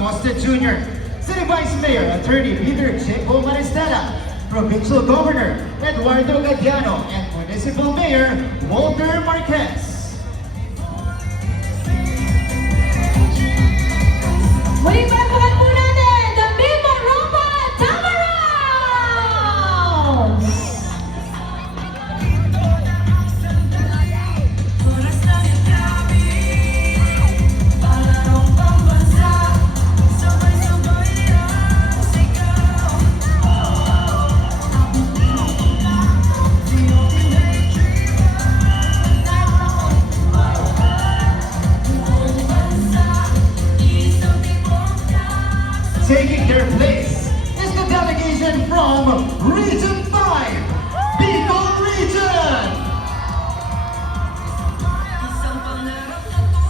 Acosta Jr., City Vice Mayor Attorney Peter Checo Maristela, Provincial Governor Eduardo Gadiano, and Municipal Mayor Walter Marquez. Muling palakpakan po natin the Viva Rumba Tamaraw! Taking their place is the delegation from Region 5, Bicol Region.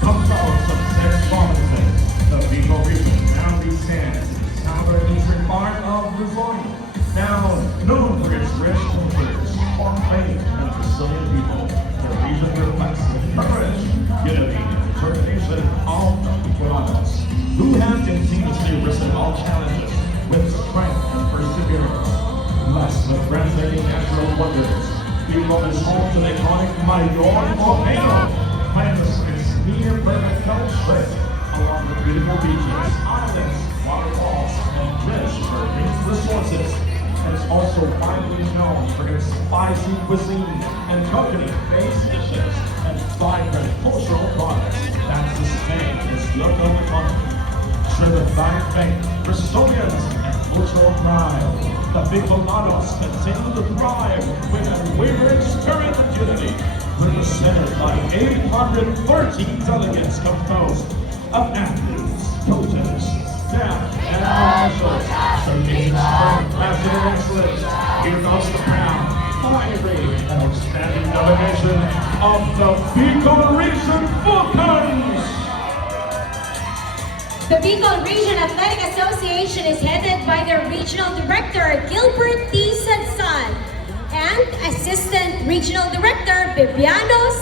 Comes out of 6 provinces, the Bicol region proudly stands in the southeastern part of Luzon, now known for its rich cultures, farm faith, and resilient people. The region reflects the courage, unity, and determination of the Bicolanos, who have continuously risen all challenges with strength and perseverance. Blessed with breathtaking natural wonders, Bicol is home to the iconic Mayon volcano, famous for its near-perfect coast along the beautiful beaches, islands, waterfalls, and rich marine resources. And it's also widely known for its spicy cuisine and coconut-based dishes and vibrant cultural products that sustain its local economy. Driven by faith, resilience, and cultural pride, the Bicolanos continue to thrive with an unwavering spirit of unity, represented by 813 delegates composed of athletes, coaches, staff, and officials, showcasing strength, passion, and excellence. Here comes the proud, fiery, and outstanding delegation of the Bicol Region Vulcans. The Bicol Region Athletic Association is headed by their Regional Director, Gilbert T. Sansan, and Assistant Regional Director, Bibiano